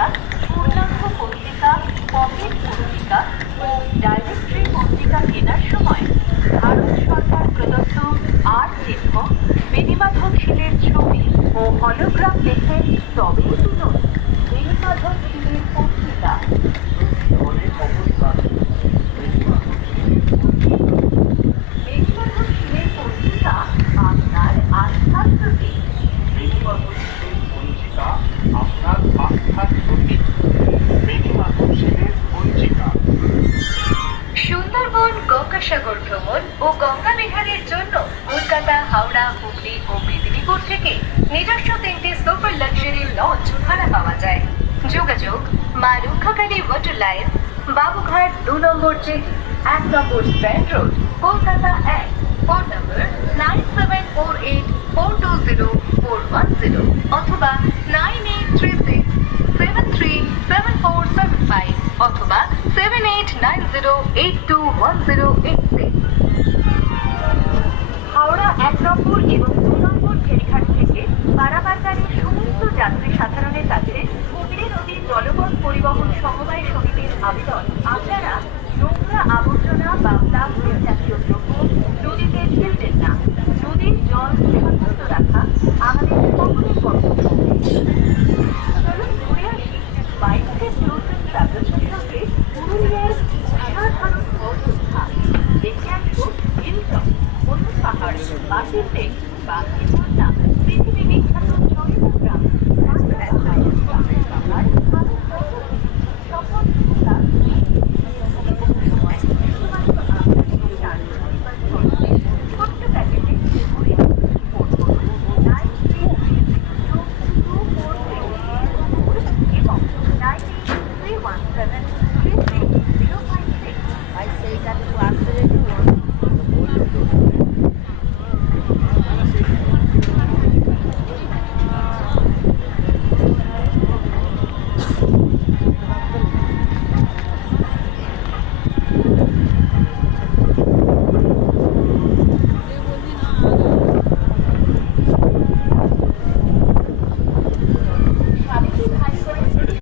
পত্রিকা, পূর্ণাঙ্গ পত্রিকা, পকেট পত্রিকা ও ডাইরেক্টরি পত্রিকা কেনার সময় ভারত সরকার প্রদত্ত আর চিহ্ন, বেণীমাধবশীলের ছবি ও হলোগ্রাম দেখে তবেই কিনুন বেণীমাধবশীলের পত্রিকা। বেণীমাধবশীলের পত্রিকা আপনার আস্থার প্রতীক। বেণীমাধবশীলের পঞ্জিকা আপনার আস্থার প্রতীক। বেণীমাধবশীলের পঞ্জিকা। সুন্দরবন গঙ্গাসাগর ভ্রমণ ও গঙ্গা বিহারের জন্য কলকাতা, হাওড়া, হুগলি ও মেদিনীপুর থেকে নিজস্ব 3টি সুপার লাক্সারি লঞ্চ ভাড়া পাওয়া যায়। যোগাযোগ Maa Rakshakali waterline, Babughat 2 number jetty, 1 number stand road, Kolkata 1। Phone number 9748420410 অথবা 9836737475 অথবা 7890821086। হাওড়া 1 নম্বর এবং 2 নম্বর ফেরিঘাট থেকে বারাবাজারের সমস্ত যাত্রী সাধারণের কাছে হুগলি নদীর জলপথ পরিবহন সমবায় সমিতির আবেদন, আপনারা নোংরা আবর্জনা বা প্লাস্টিক জাতীয় দ্রব্য নদীতে ফেলবেন না। নদীর জল বিশুদ্ধ রাখা আমাদের সকলের কর্তব্য। চলুন ঘুরে আসি বাইরে নতুন ট্রাভেল সঙ্গে পুরুলিয়ার অসাধারণ অবস্থা। দেখে আসবো হিলটপ, হলুদ পাহাড়, বাসের লেক, বাঘের ঝর্ণা, পৃথিবী বিখ্যাত চন্দ্রগ্রাম,